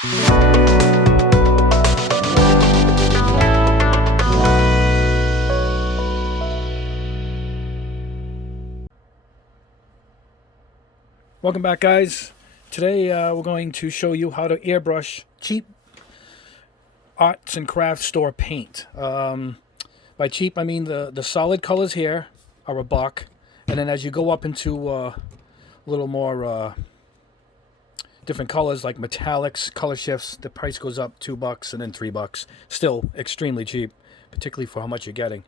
Welcome back, guys. Today we're going to show you how to airbrush cheap arts and crafts store paint. By cheap, I mean the solid colors here are $1, and then as you go up into a little more different colors like metallics, color shifts, the price goes up $2 and then $3. Still extremely cheap, particularly for how much you're getting.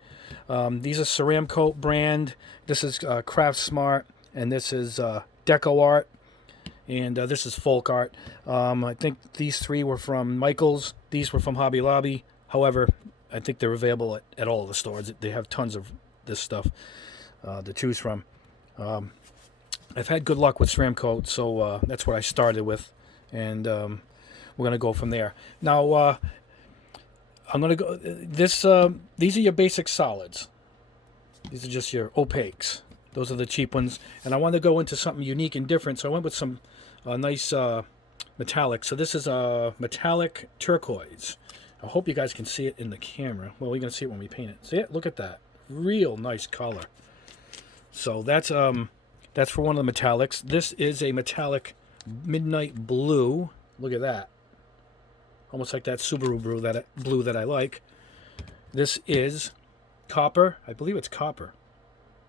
These are Ceramcoat brand. This is Craft Smart, and this is Deco Art, and this is Folk Art. I think these three were from Michael's. These were from Hobby Lobby. However, I think they're available at all of the stores. They have tons of this stuff to choose from. I've had good luck with Ceramcoat, so that's what I started with, and we're going to go from there. Now, I'm going to go. These are your basic solids. These are just your opaques. Those are the cheap ones, and I wanted to go into something unique and different, so I went with some nice metallic. So this is a metallic turquoise. I hope you guys can see it in the camera. Well, we're going to see it when we paint it. See it? Look at that. Real nice color. So that's for one of the metallics. This is a metallic midnight blue. Look at that. Almost like that Subaru blue that I like. This is copper. I believe it's copper.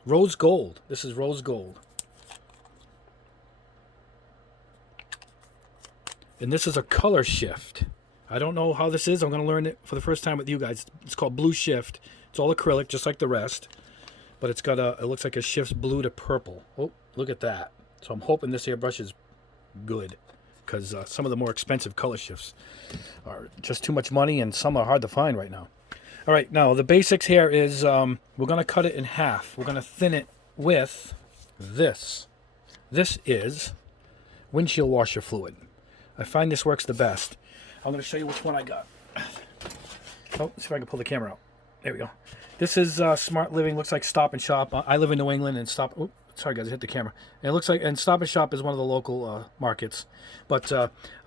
Rose gold. This is rose gold. And this is a color shift. I don't know how this is. I'm going to learn it for the first time with you guys. It's called blue shift. It's all acrylic, just like the rest. But it's got it looks like it shifts blue to purple. Oh, look at that. So I'm hoping this airbrush is good, because some of the more expensive color shifts are just too much money, and some are hard to find right now. All right, now the basics here is we're going to cut it in half. We're going to thin it with this. This is windshield washer fluid. I find this works the best. I'm going to show you which one I got. Oh, see if I can pull the camera out. There we go. This is Smart Living. Looks like Stop and Shop. I live in New England, and sorry guys, I hit the camera. And it looks like, and Stop and Shop is one of the local markets, but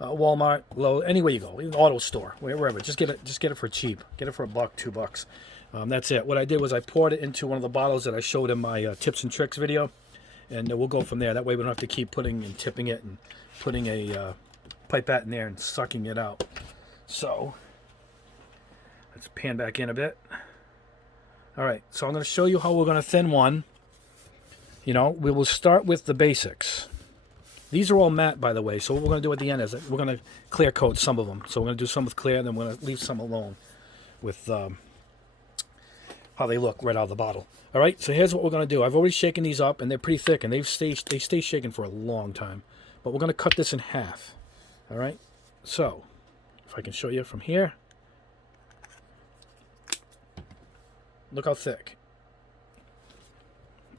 Walmart, anywhere you go, even auto store, wherever, just get it for cheap. Get it for $1, $2. That's it. What I did was I poured it into one of the bottles that I showed in my tips and tricks video, and we'll go from there. That way we don't have to keep putting and tipping it and putting a pipette in there and sucking it out. So let's pan back in a bit. All right, so I'm going to show you how we're going to thin one. You know, we will start with the basics. These are all matte, by the way, so what we're going to do at the end is we're going to clear coat some of them. So we're going to do some with clear, and then we're going to leave some alone with how they look right out of the bottle. All right, so here's what we're going to do. I've already shaken these up, and they're pretty thick, and they stay shaken for a long time. But we're going to cut this in half. All right, so if I can show you from here. Look how thick.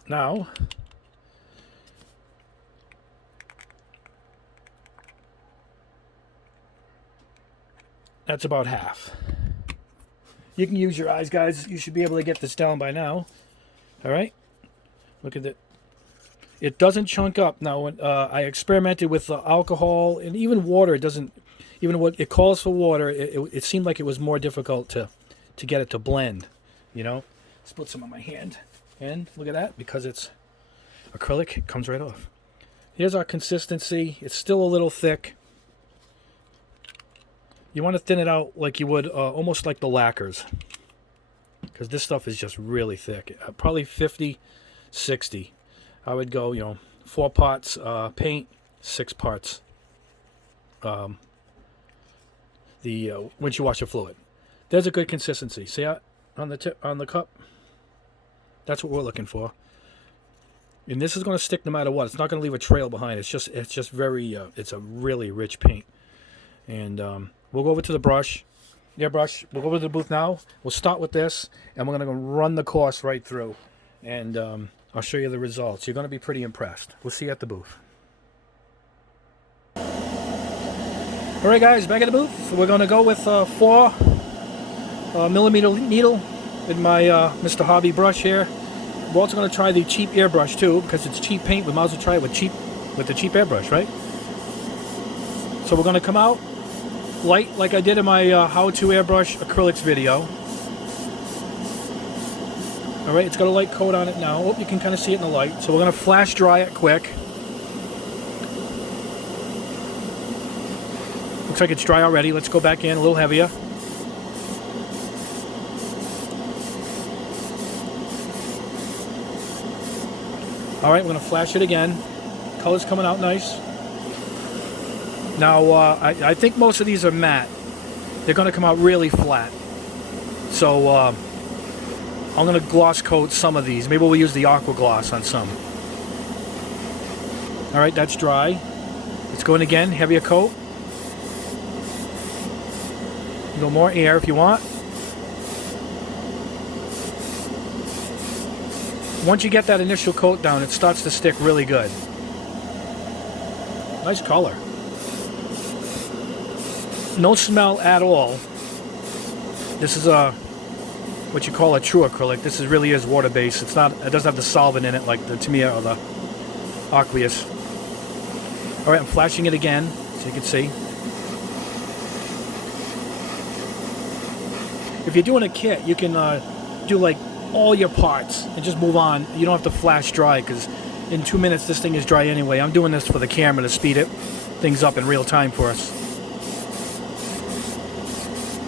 Now, that's about half. You can use your eyes, guys. You should be able to get this down by now. All right? Look at it. It doesn't chunk up. Now, when I experimented with alcohol and even water, it doesn't, even what it calls for water, it seemed like it was more difficult to get it to blend, you know? Let's put some on my hand. And look at that, because it's acrylic, it comes right off. Here's our consistency. It's still a little thick. You want to thin it out like you would almost like the lacquers, because this stuff is just really thick. Probably 50, 60. I would go, you know, 4 parts paint, 6 parts the windshield washer fluid. There's a good consistency. See on the tip on the cup? That's what we're looking for. And this is going to stick no matter what. It's not going to leave a trail behind. It's just very, it's a really rich paint. And we'll go over to the brush, airbrush. We'll go over to the booth now. We'll start with this, and we're going to run the course right through. And I'll show you the results. You're going to be pretty impressed. We'll see you at the booth. All right, guys, back at the booth. We're going to go with 4 millimeter needle in my Mr. Hobby brush here. We're also going to try the cheap airbrush too, because it's cheap paint. We might as well try it with the cheap airbrush, right? So we're going to come out light like I did in my how to airbrush acrylics video. Alright, it's got a light coat on it now. Oh, you can kind of see it in the light. So we're going to flash dry it quick. Looks like it's dry already. Let's go back in a little heavier. Alright, we're going to flash it again. Color's coming out nice. Now, I think most of these are matte. They're going to come out really flat. So, I'm going to gloss coat some of these. Maybe we'll use the aqua gloss on some. Alright, that's dry. Let's go in again, heavier coat. A little more air if you want. Once you get that initial coat down, it starts to stick really good. Nice color. No smell at all. This is what you call a true acrylic. This really is water-based. It's not. It doesn't have the solvent in it like the Tamiya or the Aqueous. All right, I'm flashing it again so you can see. If you're doing a kit, you can do like all your parts and just move on. You don't have to flash dry because in 2 minutes this thing is dry anyway. I'm doing this for the camera to speed things up in real time for us.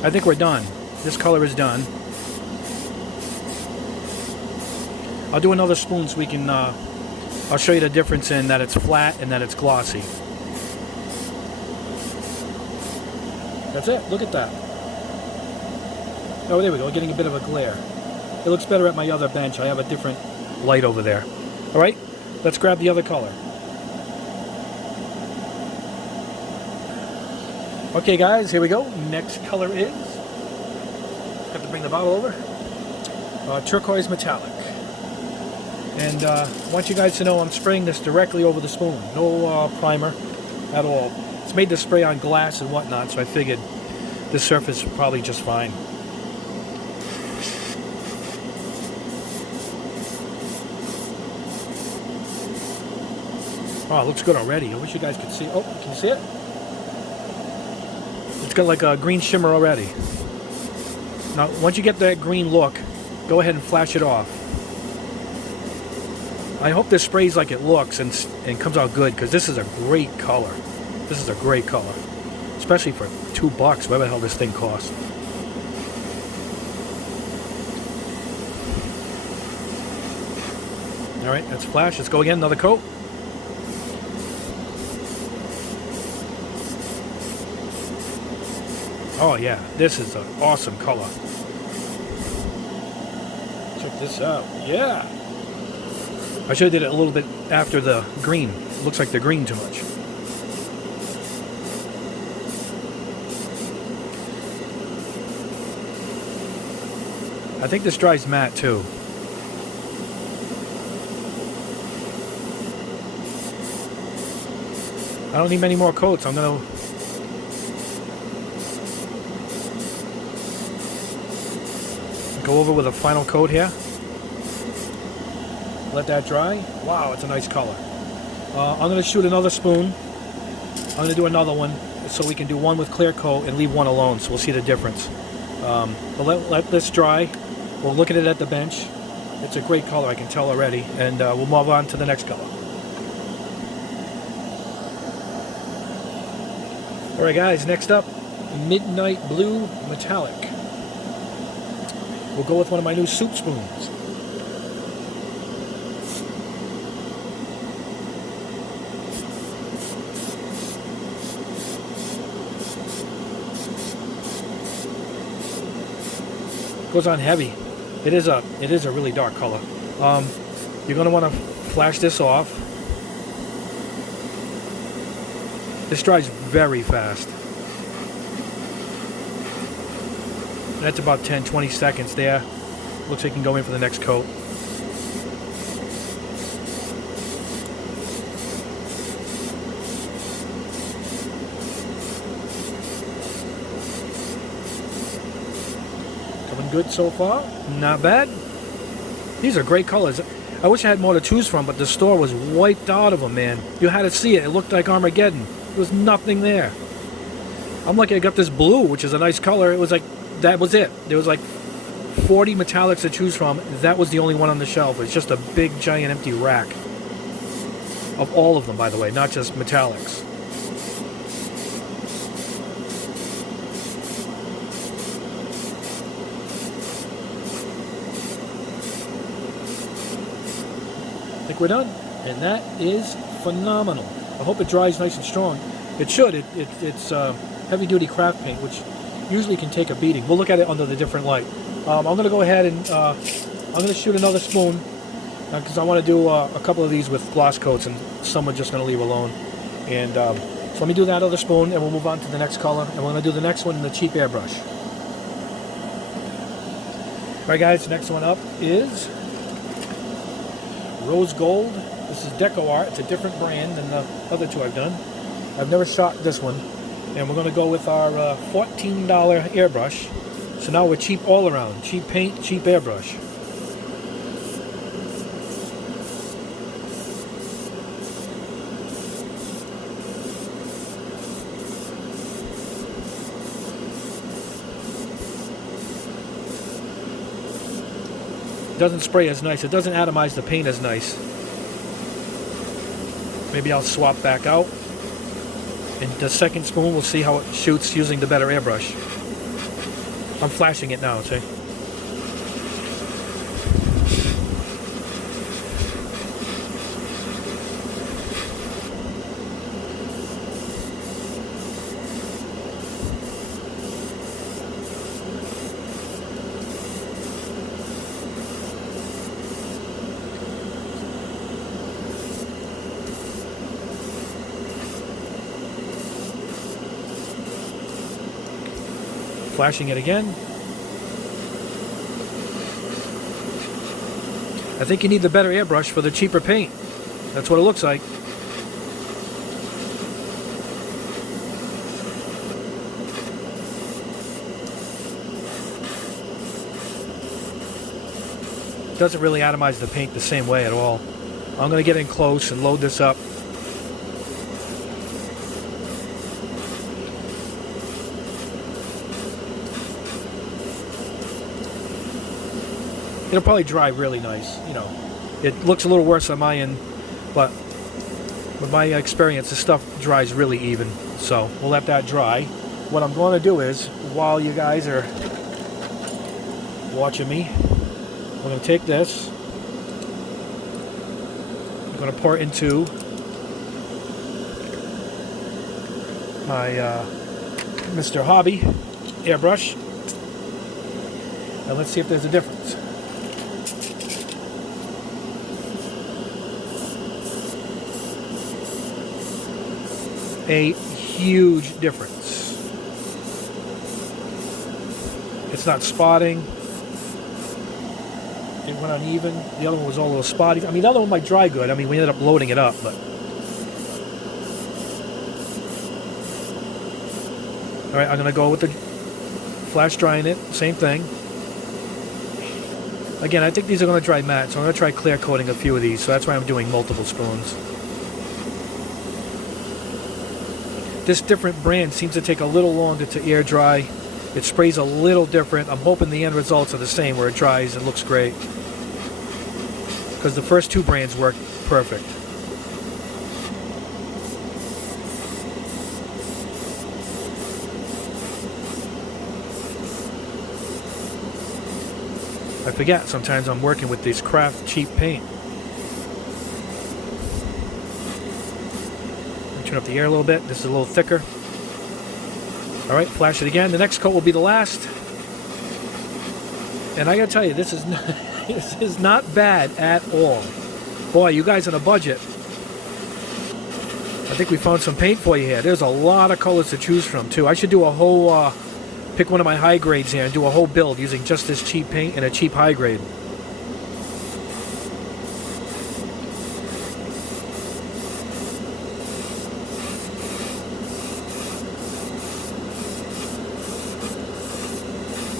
I think we're done. This color is done. I'll do another spoon so we can I'll show you the difference in that it's flat and that it's glossy. That's it. Look at that. Oh, there we go. Getting a bit of a glare. It looks better at my other bench. I have a different light over there. All right, let's grab the other color. Okay, guys, here we go. Next color is, have to bring the bottle over, Turquoise Metallic. And I want you guys to know I'm spraying this directly over the spoon. No primer at all. It's made to spray on glass and whatnot, so I figured this surface is probably just fine. Oh, it looks good already. I wish you guys could see. Oh, can you see it? It's got like a green shimmer already. Now, once you get that green look, go ahead and flash it off. I hope this sprays like it looks and comes out good, because this is a great color. This is a great color. Especially for $2, whatever the hell this thing costs. Alright, that's flash. Let's go again. Another coat. Oh yeah, this is an awesome color. Check this out. Yeah! I should have did it a little bit after the green. It looks like the green too much. I think this dries matte too. I don't need many more coats. I'm gonna go over with a final coat here. Let that dry. Wow, it's a nice color. I'm going to shoot another spoon. I'm going to do another one so we can do one with clear coat and leave one alone, so we'll see the difference. But let this dry. We'll look at it at the bench. It's a great color, I can tell already, and we'll move on to the next color. Alright guys, next up, Midnight Blue Metallic. We'll go with one of my new soup spoons. Goes on heavy. It is a really dark color. You're going to want to flash this off. This dries very fast. That's about 10-20 seconds there. Looks like you can go in for the next coat. Coming good so far. Not bad. These are great colors. I wish I had more to choose from, but the store was wiped out of them, man. You had to see it. It looked like Armageddon. There was nothing there. I'm lucky I got this blue, which is a nice color. It was like, that was it. There was like 40 metallics to choose from. That was the only one on the shelf. It's just a big, giant, empty rack. Of all of them, by the way, not just metallics. I think we're done. And that is phenomenal. I hope it dries nice and strong. It should. It's heavy-duty craft paint, which usually can take a beating. We'll look at it under the different light. I'm going to go ahead and I'm going to shoot another spoon because I want to do a couple of these with gloss coats, and some are just going to leave alone. And so let me do that other spoon, and we'll move on to the next color. And we're going to do the next one in the cheap airbrush. All right, guys. Next one up is Rose Gold. This is Deco Art. It's a different brand than the other two I've done. I've never shot this one. And we're going to go with our $14 airbrush. So now we're cheap all around. Cheap paint, cheap airbrush. It doesn't spray as nice. It doesn't atomize the paint as nice. Maybe I'll swap back out. And the second spoon, we'll see how it shoots using the better airbrush. I'm flashing it now, see? Flashing it again. I think you need the better airbrush for the cheaper paint. That's what it looks like. It doesn't really atomize the paint the same way at all. I'm going to get in close and load this up. It'll probably dry really nice, you know. It looks a little worse on my end, but with my experience, this stuff dries really even. So we'll let that dry. What I'm going to do is, while you guys are watching me, I'm going to take this. I'm going to pour it into my Mr. Hobby airbrush. And let's see if there's a difference. A huge difference. It's not spotting. It went uneven. The other one was all a little spotty. I mean, the other one might dry good. I mean, we ended up loading it up, but. All right, I'm gonna go with the flash drying it. Same thing. Again, I think these are gonna dry matte, so I'm gonna try clear coating a few of these. So that's why I'm doing multiple spoons. This different brand seems to take a little longer to air dry. It sprays a little different. I'm hoping the end results are the same where it dries and looks great. Because the first two brands work perfect. I forget sometimes I'm working with this craft cheap paint. Turn up the air a little bit. This is a little thicker. All right, flash it again. The next coat will be the last. And I gotta tell you, this is not bad at all. Boy, you guys on a budget. I think we found some paint for you here. There's a lot of colors to choose from too. I should do a whole, pick one of my high grades here and do a whole build using just this cheap paint and a cheap high grade.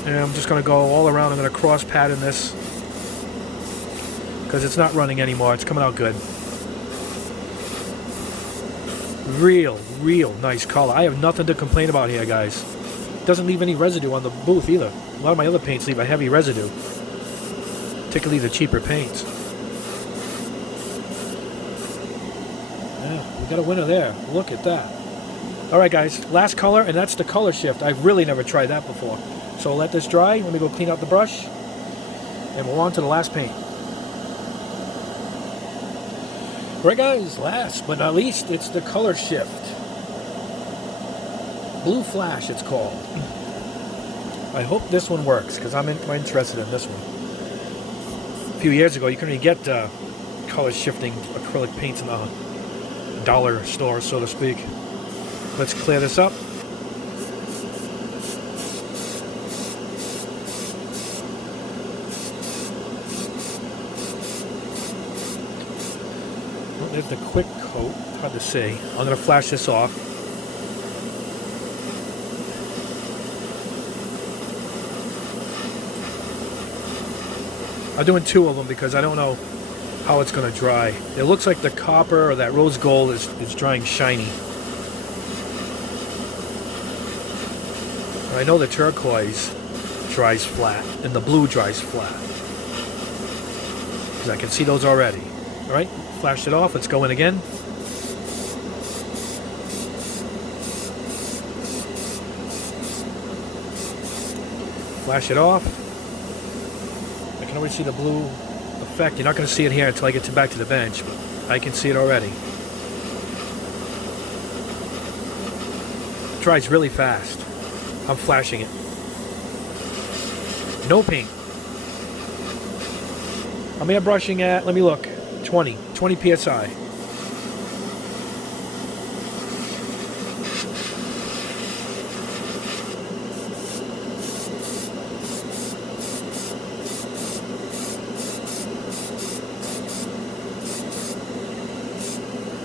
And I'm just going to go all around. I'm going to cross pattern this because it's not running anymore. It's coming out good. Real nice color. I have nothing to complain about here, guys. Doesn't leave any residue on the booth either. A lot of my other paints leave a heavy residue, particularly the cheaper paints. Yeah, we got a winner there. Look at that. All right, guys, last color, and that's the color shift. I've really never tried that before. So let this dry. Let me go clean out the brush, and we're on to the last paint. All right, guys, last but not least, it's the color shift. Blue Flash, it's called. I hope this one works, because I'm interested in this one. A few years ago, you couldn't even get color shifting acrylic paints in the dollar store, so to speak. Let's clear this up. Well, there's the quick coat. Hard to see. I'm going to flash this off. I'm doing two of them because I don't know how it's going to dry. It looks like the copper or that rose gold is drying shiny. I know the turquoise dries flat and the blue dries flat, because I can see those already. All right, flashed it off. Let's go in again. Flash it off. I can already see the blue effect. You're not going to see it here until I get back to the bench, but I can see it already. It dries really fast. I'm flashing it. No paint. I'm airbrushing at, let me look, 20 psi.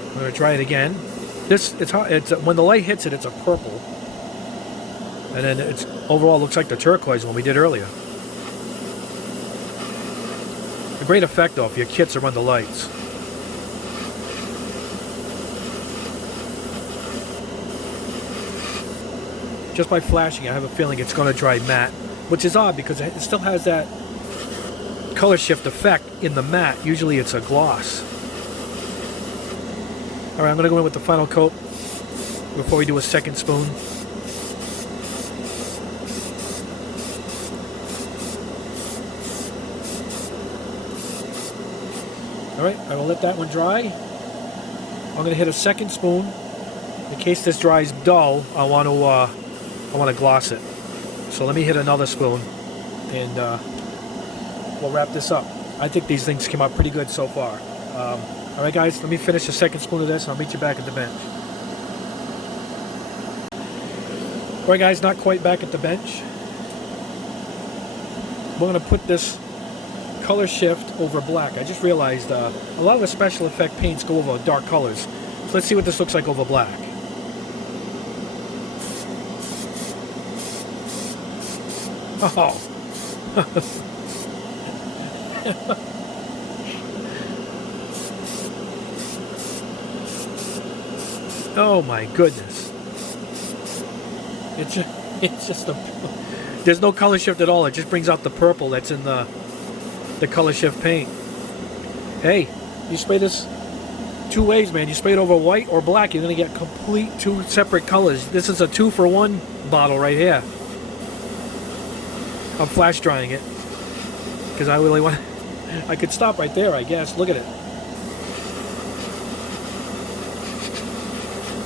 I'm going to try it again. It's hot. It's when the light hits it, it's a purple. And then it's overall looks like the turquoise one we did earlier. A great effect though if your kits are under lights. Just by flashing, I have a feeling it's going to dry matte, which is odd because it still has that color shift effect in the matte. Usually it's a gloss. All right, I'm going to go in with the final coat before we do a second spoon. All right, I will let that one dry. I'm going to hit a second spoon. In case this dries dull, I want to gloss it. So let me hit another spoon, and we'll wrap this up. I think these things came out pretty good so far. All right, guys, let me finish the second spoon of this, and I'll meet you back at the bench. All right, guys, not quite back at the bench. We're going to put this color shift over black. I just realized a lot of the special effect paints go over dark colors. So let's see what this looks like over black. Oh. Oh my goodness. It's just a, there's no color shift at all. It just brings out the purple that's in the color shift paint. Hey, you spray this two ways, man. You spray it over white or black, you're going to get complete two separate colors. This is a 2-for-1 bottle right here. I'm flash drying it because I really want. I could stop right there, I guess. Look at it.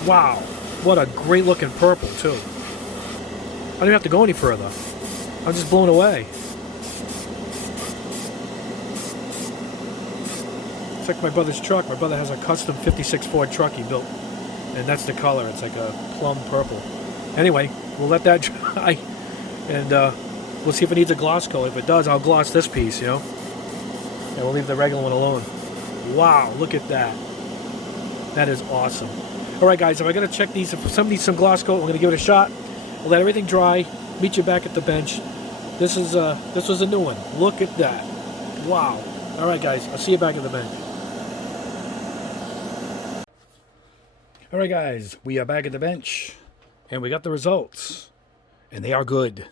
Wow, what a great looking purple too. I don't even have to go any further. I'm just blown away. It's like my brother's truck. My brother has a custom 56 Ford truck he built, and that's the color. It's like a plum purple. Anyway, we'll let that dry, and we'll see if it needs a gloss coat. If it does, I'll gloss this piece, you know, and we'll leave the regular one alone. Wow, look at that. That is awesome. All right, guys, if I got to check these, if somebody needs some gloss coat, I'm going to give it a shot. We'll let everything dry. Meet you back at the bench. This was a new one. Look at that. Wow. All right, guys, I'll see you back at the bench. All right, guys, we are back at the bench, and we got the results, and they are good.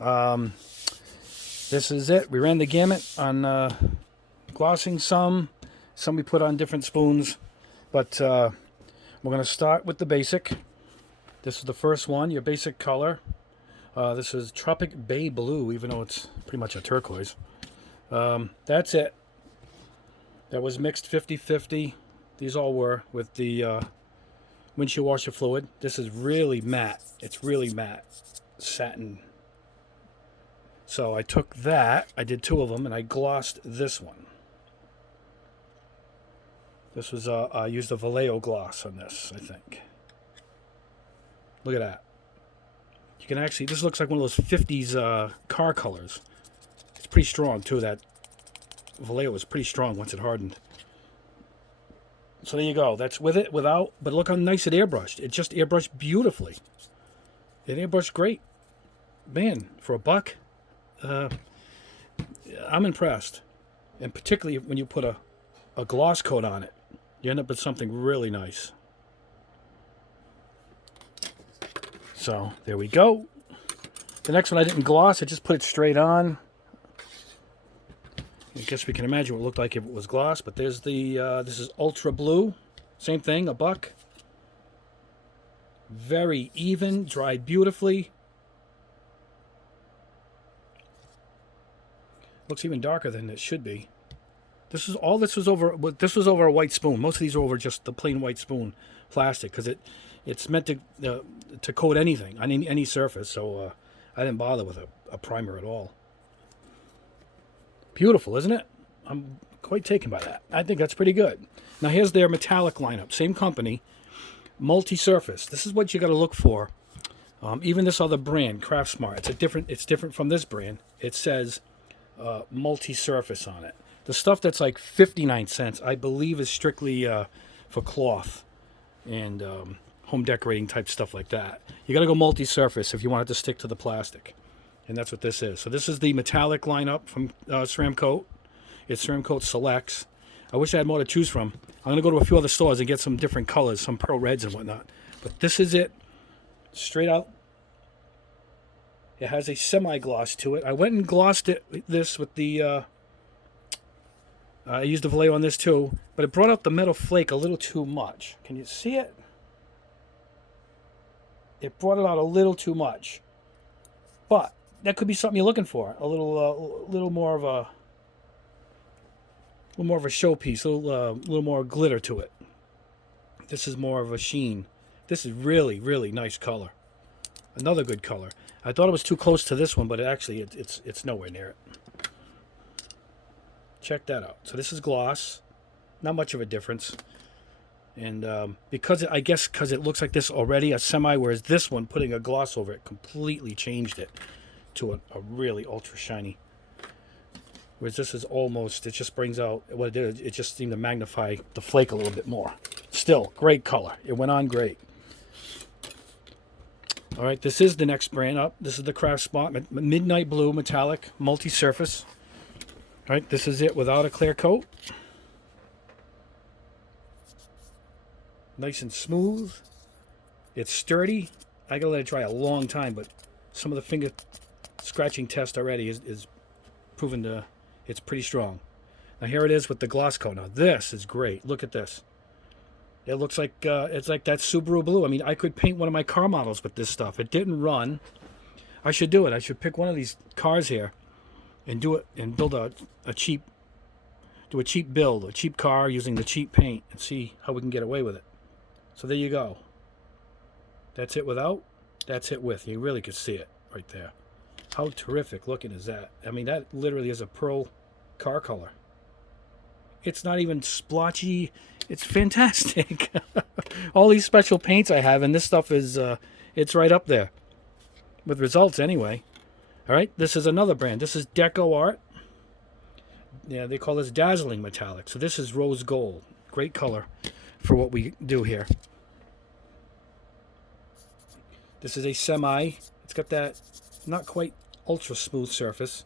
This is it. We ran the gamut on glossing some we put on different spoons, but we're going to start with the basic. This is the first one, your basic color. This is Tropic Bay Blue, even though it's pretty much a turquoise. That's it. That was mixed 50-50. These all were with the windshield washer fluid. This is really matte. It's really matte satin. So I took that, I did 2 of them, and I glossed this one. This was I used a Vallejo gloss on this, I think. Look at that. You can actually, this looks like one of those 50s car colors. It's pretty strong too. That Vallejo was pretty strong once it hardened. So there you go. That's with it, without. But look how nice it airbrushed. It just airbrushed beautifully. It airbrushed great. Man, for $1, I'm impressed. And particularly when you put a gloss coat on it, you end up with something really nice. So there we go. The next one I didn't gloss. I just put it straight on. I guess we can imagine what it looked like if it was gloss, but there's the, this is Ultra Blue. Same thing, $1. Very even, dried beautifully. Looks even darker than it should be. This was over a white spoon. Most of these are over just the plain white spoon plastic, because it's meant to coat anything on any surface, so I didn't bother with a primer at all. Beautiful, isn't it? I'm quite taken by that. I think that's pretty good. Now here's their metallic lineup. Same company, multi-surface. This is what you got to look for. Even this other brand, Craft Smart, it's different from this brand. It says multi-surface on it. The stuff that's like 59 cents, I believe, is strictly for cloth and home decorating type stuff like that. You got to go multi-surface if you want it to stick to the plastic. And that's what this is. So this is the metallic lineup from Ceramcoat. It's Ceramcoat Selects. I wish I had more to choose from. I'm going to go to a few other stores and get some different colors, some pearl reds and whatnot. But this is it. Straight out. It has a semi-gloss to it. I went and glossed this with the... I used the Vallejo on this too, but it brought out the metal flake a little too much. Can you see it? It brought it out a little too much. But that could be something you're looking for. A little more of a showpiece, a little more glitter to it. This is more of a sheen. This is really, really nice color. Another good color. I thought it was too close to this one, but it's nowhere near it. Check that out. So this is gloss. Not much of a difference. And because it looks like this already, a semi, whereas this one, putting a gloss over it, completely changed it to a really ultra shiny. Whereas this is almost, it just brings out, what it did, it just seemed to magnify the flake a little bit more. Still, great color. It went on great. All right, this is the next brand up. This is the Craft Smart Midnight Blue Metallic Multi-Surface. All right, this is it without a clear coat. Nice and smooth. It's sturdy. I gotta let it dry a long time, but some of the finger scratching test already is proven to, it's pretty strong. Now here it is with the gloss coat. Now this is great. Look at this. It looks like it's like that Subaru blue. I mean, I could paint one of my car models with this stuff. It didn't run. I should do it. I should pick one of these cars here and do it and build a cheap build, a cheap car using the cheap paint and see how we can get away with it. So there you go. That's it without. That's it with. You really could see it right there. How terrific looking is that? I mean, that literally is a pearl car color. It's not even splotchy. It's fantastic. All these special paints I have, and this stuff is, it's right up there. With results anyway. All right, this is another brand. This is Deco Art. Yeah, they call this Dazzling Metallic. So this is rose gold. Great color for what we do here. This is a semi. It's got that not quite ultra smooth surface.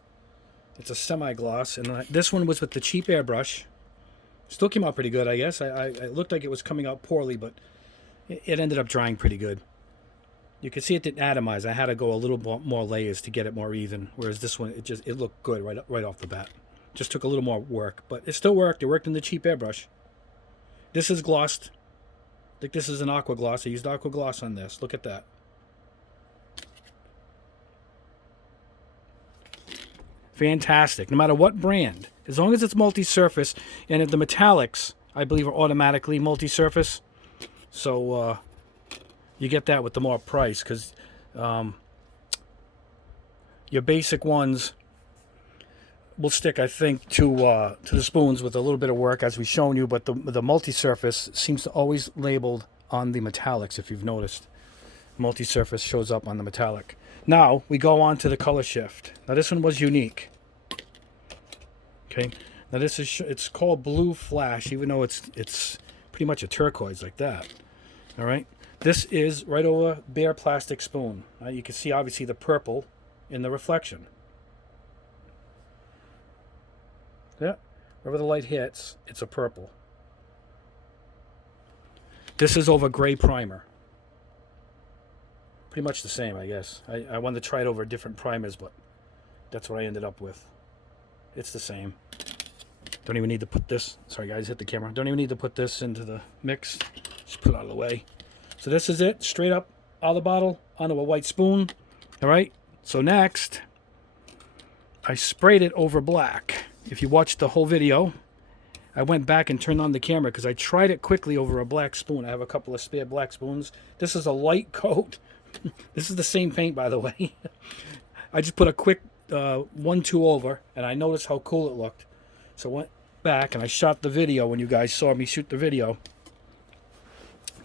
It's a semi-gloss. And this one was with the cheap airbrush. Still came out pretty good, I guess. It looked like it was coming out poorly, but It ended up drying pretty good. You can see it didn't atomize. I had to go a little more layers to get it more even, whereas this one, it looked good right off the bat. Just took a little more work, but it still worked. It worked in the cheap airbrush. This is glossed. I think this is an aqua gloss. I used aqua gloss on this. Look at that. Fantastic. No matter what brand, as long as it's multi-surface, and if the metallics, I believe, are automatically multi-surface. So you get that with the more price, because your basic ones will stick, I think, to the spoons with a little bit of work, as we've shown you. But the multi-surface seems to always labeled on the metallics, if you've noticed. Multi-surface shows up on the metallic. Now we go on to the color shift. Now this one was unique. Okay. Now this is it's called Blue Flash, even though it's pretty much a turquoise like that. All right. This is right over bare plastic spoon. You can see obviously the purple in the reflection. Yeah. Wherever the light hits, it's a purple. This is over gray primer. Pretty much the same, I guess. I wanted to try it over different primers, but that's what I ended up with. It's the same. Don't even need to put this. Sorry, guys, hit the camera. Don't even need to put this into the mix. Just put it out of the way. So this is it. Straight up out of the bottle onto a white spoon. All right. So next, I sprayed it over black. If you watched the whole video, I went back and turned on the camera because I tried it quickly over a black spoon. I have a couple of spare black spoons. This is a light coat. This is the same paint, by the way. I just put a quick 1-2 over, and I noticed how cool it looked. So I went back and I shot the video when you guys saw me shoot the video.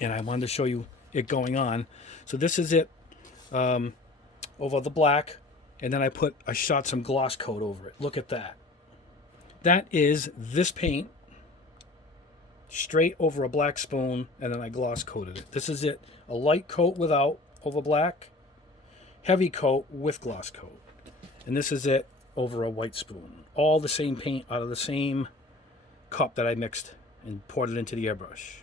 And I wanted to show you it going on. So this is it over the black. And then I shot some gloss coat over it. Look at that. That is this paint straight over a black spoon, and then I gloss coated it. This is it. A light coat without over black, heavy coat with gloss coat. And this is it over a white spoon. All the same paint out of the same cup that I mixed and poured it into the airbrush.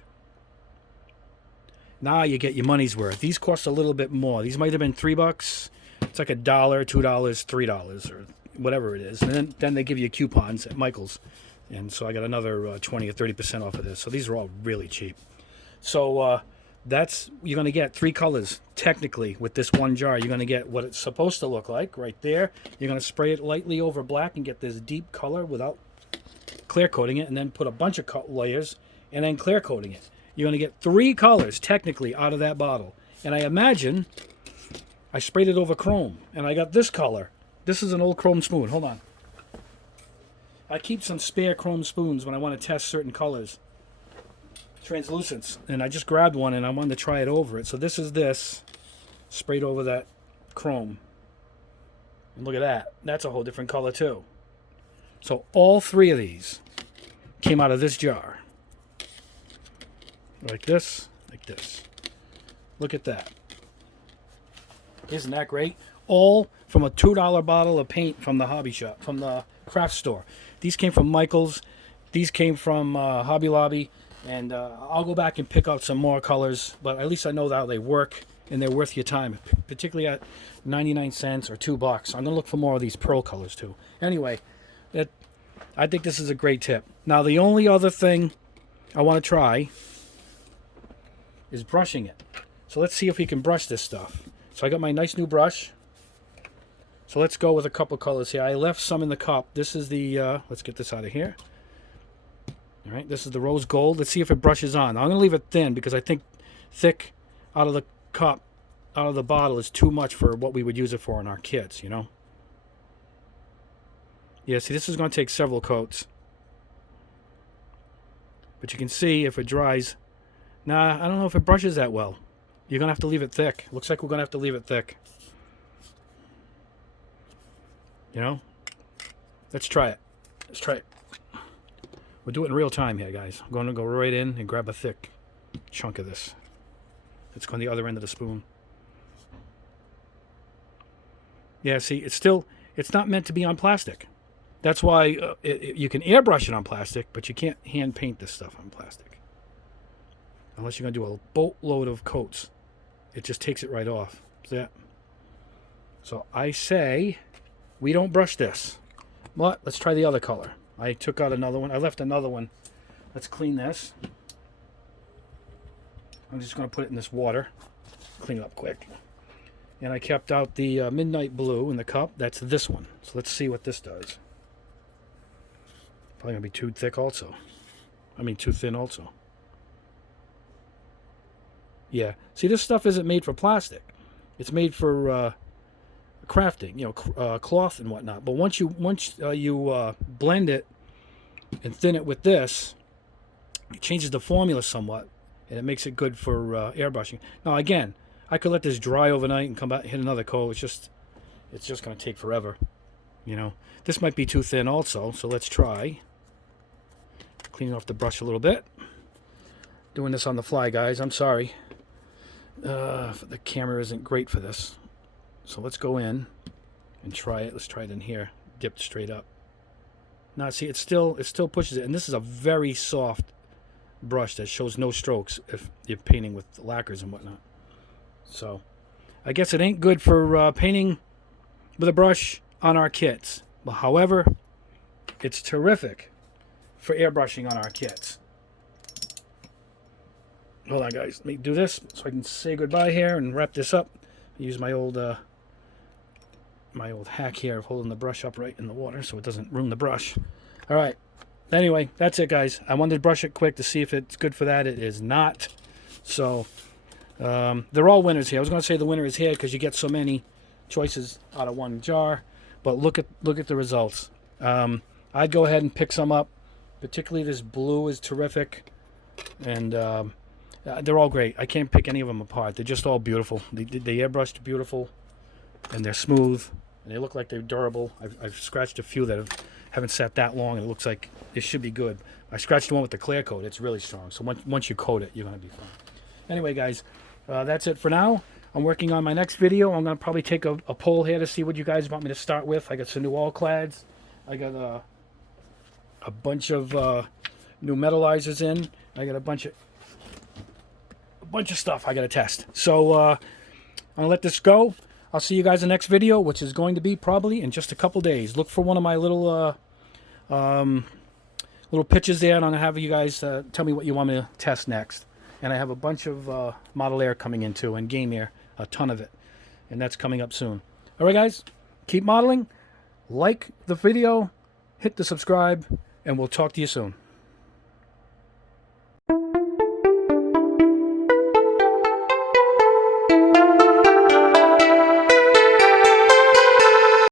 Now you get your money's worth. These cost a little bit more. These might have been $3. It's like $1, $2, $3, or whatever it is. And then they give you coupons at Michael's. And so I got another 20 or 30% off of this. So these are all really cheap. So you're going to get 3 colors technically with this one jar. You're going to get what it's supposed to look like right there. You're going to spray it lightly over black and get this deep color without clear coating it, and then put a bunch of layers and then clear coating it. You're going to get 3 colors technically out of that bottle. And I imagine I sprayed it over chrome and I got this color. This is an old chrome spoon. Hold on. I keep some spare chrome spoons when I want to test certain colors. Translucents. And I just grabbed one and I wanted to try it over it. So this is this sprayed over that chrome. And look at that. That's a whole different color too. So all 3 of these came out of this jar. Like this, like this. Look at that. Isn't that great? All from a $2 bottle of paint from the hobby shop, from the craft store. These came from Michael's. These came from Hobby Lobby. And I'll go back and pick out some more colors, but at least I know how they work, and they're worth your time, particularly at 99 cents or $2. I'm going to look for more of these pearl colors too. Anyway, I think this is a great tip. Now, the only other thing I want to try is brushing it. So let's see if we can brush this stuff. So I got my nice new brush. So let's go with a couple colors here. I left some in the cup. This is the, let's get this out of here. All right, this is the rose gold. Let's see if it brushes on. I'm going to leave it thin because I think thick out of the cup, out of the bottle is too much for what we would use it for in our kits, you know? Yeah, see, this is going to take several coats. But you can see if it dries. Nah, I don't know if it brushes that well. You're going to have to leave it thick. Looks like we're going to have to leave it thick. You know? Let's try it. Let's try it. We'll do it in real time here, guys. I'm going to go right in and grab a thick chunk of this. It's on the other end of the spoon. Yeah, see, it's not meant to be on plastic. That's why you can airbrush it on plastic, but you can't hand paint this stuff on plastic. unless you're going to do a boatload of coats. It just takes it right off. See that? So I say we don't brush this. But let's try the other color. I took out another one. I left another one. Let's clean this. I'm just going to put it in this water. Clean it up quick. And I kept out the midnight blue in the cup. That's this one. So let's see what this does. Probably going to be too thick also. I mean too thin also. Yeah. See, this stuff isn't made for plastic. It's made for crafting, you know, cloth and whatnot. But once you blend it and thin it with this, it changes the formula somewhat, and it makes it good for airbrushing. Now again, I could let this dry overnight and come back and hit another coat. It's just going to take forever. You know, this might be too thin also. So let's try cleaning off the brush a little bit. Doing this on the fly, guys. I'm sorry. The camera isn't great for this. So let's go in and try it. Let's try it in here. Dipped straight up. Now see, it still pushes it, and this is a very soft brush that shows no strokes if you're painting with lacquers and whatnot. So I guess it ain't good for painting with a brush on our kits. But however, it's terrific for airbrushing on our kits. Hold on, guys. Let me do this so I can say goodbye here and wrap this up. I use my old hack here of holding the brush up right in the water so it doesn't ruin the brush. All right. Anyway, that's it, guys. I wanted to brush it quick to see if it's good for that. It is not. So they're all winners here. I was going to say the winner is here because you get so many choices out of one jar. But look at the results. I'd go ahead and pick some up. Particularly this blue is terrific. And they're all great. I can't pick any of them apart. They're just all beautiful. They airbrushed beautiful. And they're smooth. And they look like they're durable. I've scratched a few that haven't sat that long. And it looks like it should be good. I scratched the one with the clear coat. It's really strong. So once you coat it, you're going to be fine. Anyway, guys, that's it for now. I'm working on my next video. I'm going to probably take a poll here to see what you guys want me to start with. I got some new all-clads. I got a bunch of new metallizers in. I got a bunch of stuff I got to test. So I'm going to let this go. I'll see you guys in the next video, which is going to be probably in just a couple days. Look for one of my little pitches there, and I'm going to have you guys tell me what you want me to test next. And I have a bunch of model air coming in too, and game air, a ton of it. And that's coming up soon. All right, guys, keep modeling. Like the video, hit the subscribe, and we'll talk to you soon.